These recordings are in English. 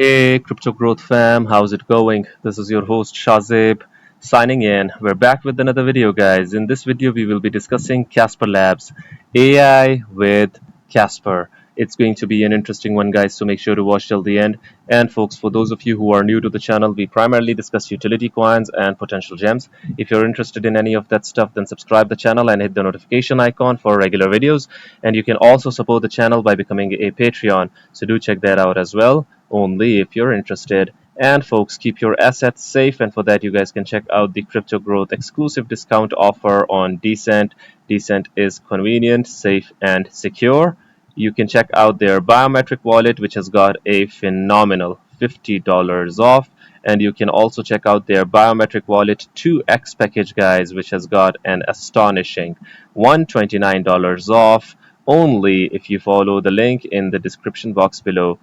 Hey, Crypto Growth fam, how's it going? This is your host Shazib signing in. We're back with another video, guys. In this video, we will be discussing Casper Labs, AI with Casper. It's going to be an interesting one, guys, so make sure to watch till the end. And folks, for those of you who are new to the channel, we primarily discuss utility coins and potential gems. If you're interested in any of that stuff, then subscribe the channel and hit the notification icon for regular videos. And you can also support the channel by becoming a Patreon, so do check that out as well, only if you're interested. And folks, keep your assets safe, and for that you guys can check out the Crypto Growth exclusive discount offer on Decent. Decent is convenient, safe, and secure. You can check out their biometric wallet, which has got a phenomenal $50 off, and you can also check out their biometric wallet 2x package, guys, which has got an astonishing $129 off, only if you follow the link in the description box below.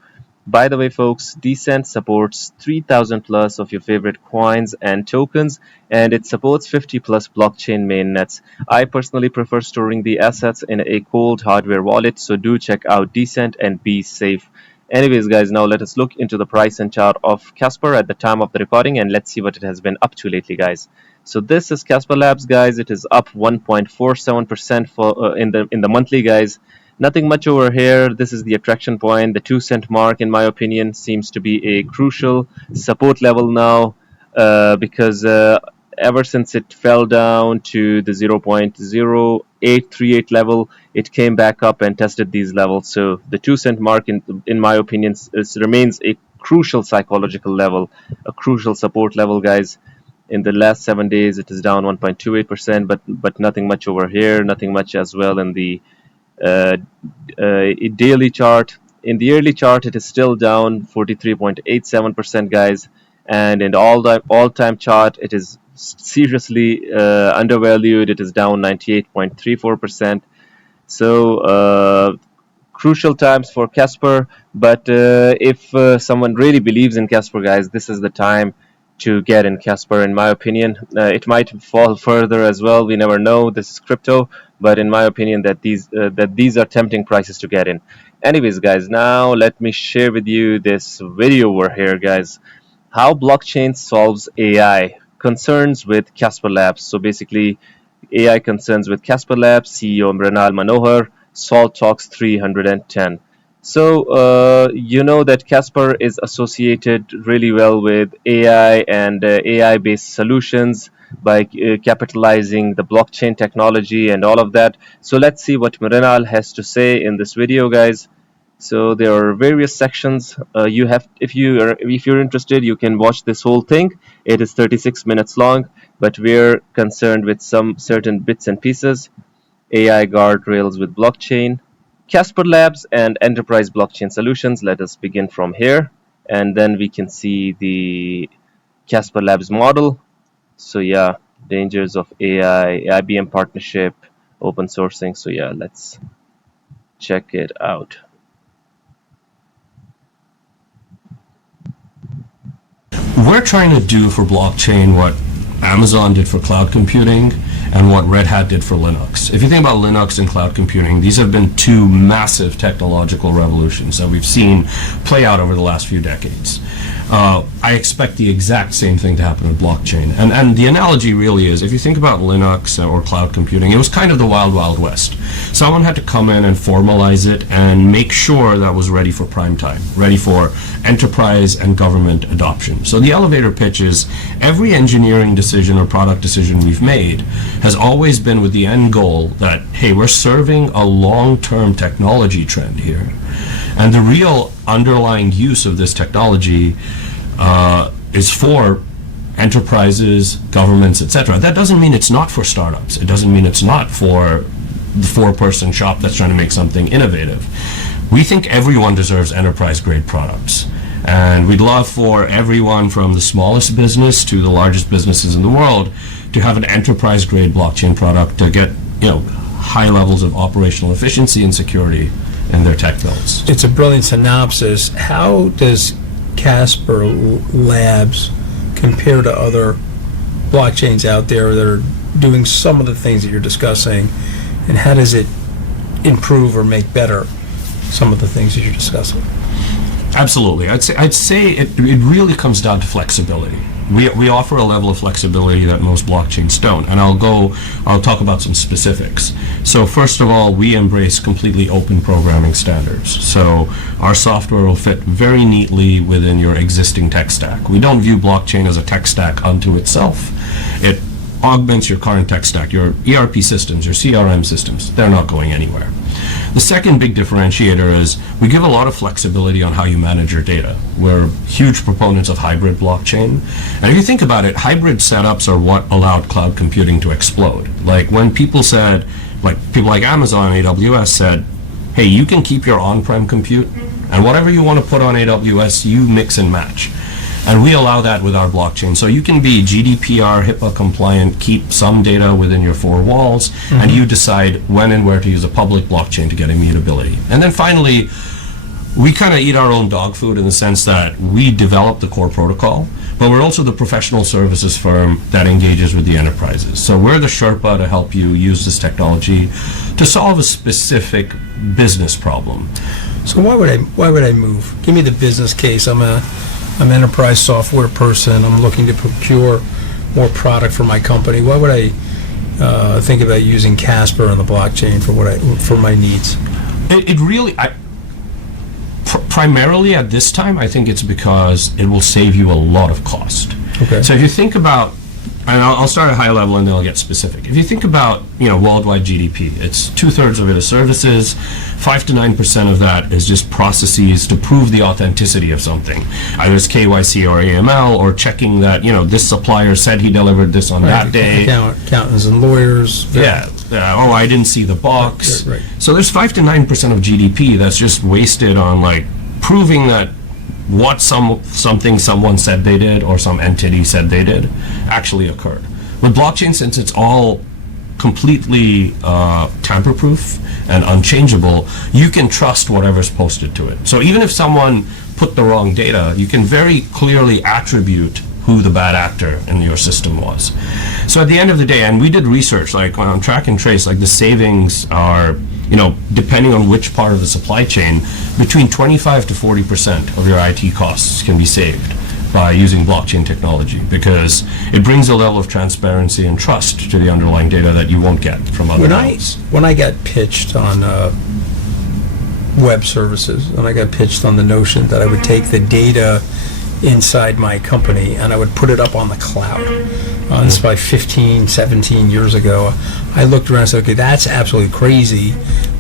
By the way, folks, Decent supports 3,000 plus of your favorite coins and tokens, and it supports 50 plus blockchain mainnets. I personally prefer storing the assets in a cold hardware wallet, so do check out Decent and be safe. Anyways, guys, now let us look into the price and chart of Casper at the time of the recording, and let's see what it has been up to lately, guys. So this is Casper Labs, guys. It is up 1.47% for in the monthly, guys. Nothing much over here. This is the attraction point. The 2 cent mark, in my opinion, seems to be a crucial support level now, because ever since it fell down to the 0.0838 level, it came back up and tested these levels. So the 2 cent mark, in my opinion, remains a crucial psychological level, a crucial support level, guys. In the last 7 days, it is down 1.28%, but nothing much over here. Nothing much as well in the daily chart. In the yearly chart, it is still down 43.87%, guys, and in the all-time chart, it is seriously undervalued. It is down 98.34%. So crucial times for Casper, but if someone really believes in Casper, guys, this is the time to get in Casper, in my opinion. It might fall further as well, we never know. This is crypto, but in my opinion that these are tempting prices to get in. Anyways, guys, now let me share with you this video over here, guys. How blockchain solves AI concerns with Casper Labs. So basically, AI concerns with Casper Labs, CEO Mrinal Manohar, Salt Talks 310. So you know that Casper is associated really well with AI and AI-based solutions by capitalizing the blockchain technology and all of that. So let's see what Mrinal has to say in this video, guys. So there are various sections. If you're interested, you can watch this whole thing. It is 36 minutes long, but we're concerned with some certain bits and pieces. AI guardrails with blockchain, Casper Labs, and enterprise blockchain solutions. Let us begin from here, and then we can see the Casper Labs model. So yeah, dangers of AI, IBM partnership, open sourcing. So yeah, let's check it out. We're trying to do for blockchain what Amazon did for cloud computing and what Red Hat did for Linux. If you think about Linux and cloud computing, these have been two massive technological revolutions that we've seen play out over the last few decades. I expect the exact same thing to happen with blockchain. And the analogy really is, if you think about Linux or cloud computing, it was kind of the wild, wild west. Someone had to come in and formalize it and make sure that was ready for prime time, ready for enterprise and government adoption. So the elevator pitch is, every engineering decision or product decision we've made has always been with the end goal that, hey, we're serving a long-term technology trend here. And the real underlying use of this technology is for enterprises, governments, etc. That doesn't mean it's not for startups. It doesn't mean it's not for the four-person shop that's trying to make something innovative. We think everyone deserves enterprise-grade products. And we'd love for everyone from the smallest business to the largest businesses in the world to have an enterprise-grade blockchain product to get, high levels of operational efficiency and security in their tech builds. It's a brilliant synopsis. How does Casper Labs compare to other blockchains out there that are doing some of the things that you're discussing, and how does it improve or make better some of the things that you're discussing? Absolutely. I'd say it really comes down to flexibility. We offer a level of flexibility that most blockchains don't, and I'll talk about some specifics. So first of all, we embrace completely open programming standards. So our software will fit very neatly within your existing tech stack. We don't view blockchain as a tech stack unto itself. It augments your current tech stack, your ERP systems, your CRM systems. They're not going anywhere. The second big differentiator is we give a lot of flexibility on how you manage your data. We're huge proponents of hybrid blockchain. And if you think about it, hybrid setups are what allowed cloud computing to explode. Like when people said, like people like Amazon and AWS said, hey, you can keep your on-prem compute, and whatever you want to put on AWS, you mix and match. And we allow that with our blockchain. So you can be GDPR, HIPAA compliant, keep some data within your four walls, and you decide when and where to use a public blockchain to get immutability. And then finally, we kind of eat our own dog food in the sense that we develop the core protocol, but we're also the professional services firm that engages with the enterprises. So we're the Sherpa to help you use this technology to solve a specific business problem. So why would I move? Give me the business case. I'm an enterprise software person. I'm looking to procure more product for my company. Why would I think about using Casper on the blockchain for my needs? It really, primarily at this time, I think it's because it will save you a lot of cost. Okay. So if you think about, and I'll start at high level and then I'll get specific. If you think about, worldwide GDP, it's 2/3 of it is services, 5 to 9% of that is just processes to prove the authenticity of something. Either it's KYC or AML or checking that, this supplier said he delivered this on that day. Accountants and lawyers. Yeah. Oh, I didn't see the box. Right. So there's 5 to 9% of GDP that's just wasted on like proving that what something someone said they did or some entity said they did actually occurred. With blockchain, since it's all completely tamper-proof and unchangeable, you can trust whatever's posted to it. So even if someone put the wrong data, you can very clearly attribute who the bad actor in your system was. So at the end of the day, and we did research, like on track and trace, like the savings are, depending on which part of the supply chain, between 25 to 40% of your IT costs can be saved by using blockchain technology, because it brings a level of transparency and trust to the underlying data that you won't get from other nodes. When I got pitched on web services, and I got pitched on the notion that I would take the data inside my company and I would put it up on the cloud. This is probably 15, 17 years ago. I looked around and said, okay, that's absolutely crazy.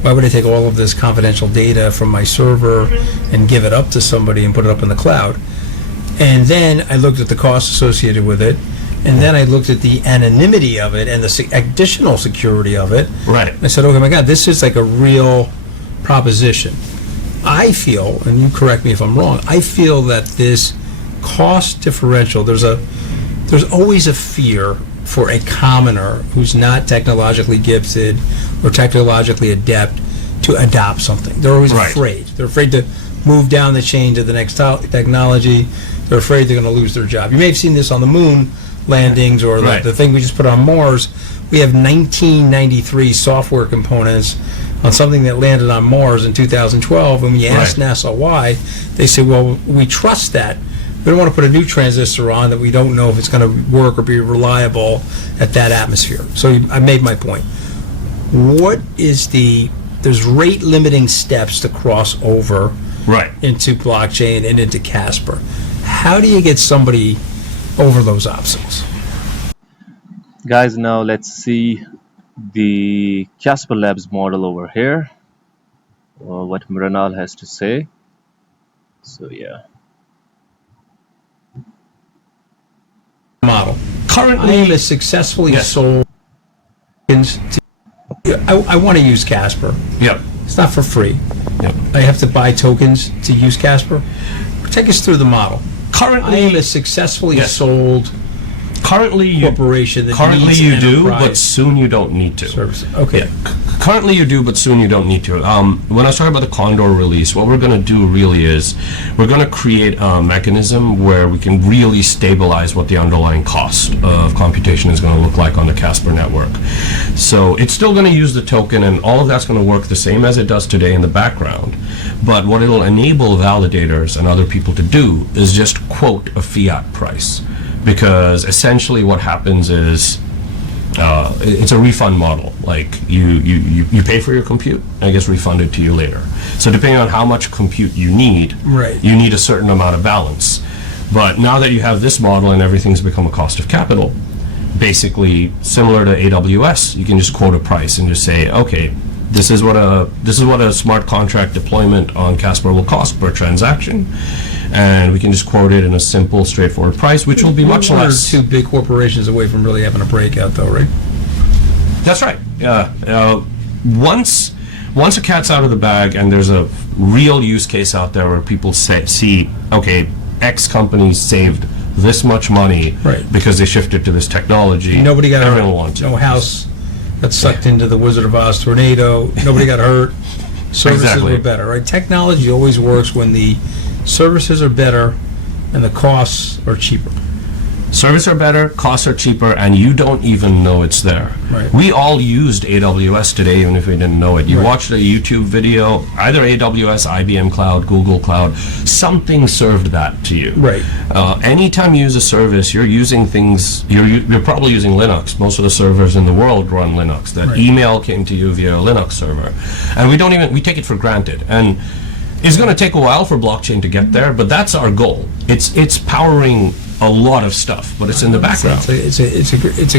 Why would I take all of this confidential data from my server and give it up to somebody and put it up in the cloud? And then I looked at the costs associated with it, and then I looked at the anonymity of it and the additional security of it. Right. I said, oh my God, this is like a real proposition. I feel, and you correct me if I'm wrong, I feel that this cost differential, there's always a fear for a commoner who's not technologically gifted or technologically adept to adopt something. They're always afraid. They're afraid to move down the chain to the next technology. They're afraid they're going to lose their job. You may have seen this on the moon landings or the thing we just put on Mars. We have 1993 software components on something that landed on Mars in 2012. And when you ask NASA why, they say, well, we trust that. We don't want to put a new transistor on that we don't know if it's going to work or be reliable at that atmosphere. So I made my point. What is there's rate limiting steps to cross over into blockchain and into Casper. How do you get somebody over those obstacles? Guys, now let's see the Casper Labs model over here. What Mrinal has to say. So yeah. Model. Currently, I am successfully sold. I want to use Casper. Yep. It's not for free. Yep. I have to buy tokens to use Casper. Take us through the model. Currently, I am a successfully sold Currently, corporation that currently needs you do, but enterprise soon you don't need to. service. Okay. Yeah. Currently you do, but soon you don't need to. When I was talking about the Condor release, what we're going to do really is we're going to create a mechanism where we can really stabilize what the underlying cost of computation is going to look like on the Casper network. So it's still going to use the token, and all of that's going to work the same as it does today in the background. But what it'll enable validators and other people to do is just quote a fiat price. Because essentially what happens is it's a refund model. Like you pay for your compute and it gets refunded to you later. So depending on how much compute you need, Right. you need a certain amount of balance. But now that you have this model and everything's become a cost of capital, basically similar to AWS, you can just quote a price and just say, okay, this is what a smart contract deployment on Casper will cost per transaction. And we can just quote it in a simple, straightforward price, which will be much One or less. two big corporations away from really having a breakout, though, right? That's right. Once a cat's out of the bag and there's a real use case out there where people see, okay, X company saved this much money Right. because they shifted to this technology. Nobody got everyone hurt. wants it. No house got sucked into the Wizard of Oz tornado. Nobody got hurt. Services Exactly. were better, right? Technology always works when the services are better and the costs are cheaper. Services are better, costs are cheaper, and you don't even know it's there. Right. We all used AWS today, even if we didn't know it. You Right. watched a YouTube video, either AWS, IBM Cloud, Google Cloud, something served that to you. Right. Anytime you use a service, you're using things, you're probably using Linux. Most of the servers in the world run Linux. That Right. email came to you via a Linux server. And we take it for granted. And it's going to take a while for blockchain to get there, but that's our goal. It's powering a lot of stuff, but it's in the background. It's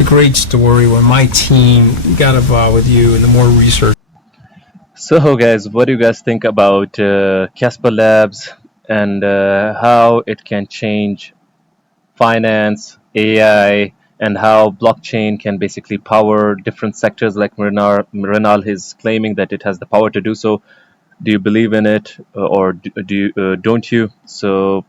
a great story. When my team got involved with you and the more research. So, guys, what do you guys think about Casper Labs and how it can change finance, AI, and how blockchain can basically power different sectors? Like Mrinal is claiming that it has the power to do so. Do you believe in it, or don't you? So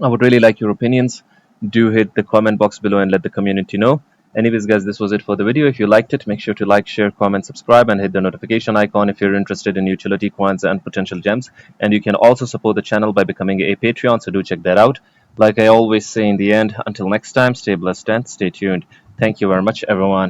I would really like your opinions. Do hit the comment box below and let the community know. Anyways, guys, this was it for the video. If you liked it, make sure to like, share, comment, subscribe, and hit the notification icon if you're interested in utility coins and potential gems. And you can also support the channel by becoming a Patreon, so do check that out. Like I always say in the end, until next time, stay blessed and stay tuned. Thank you very much, everyone.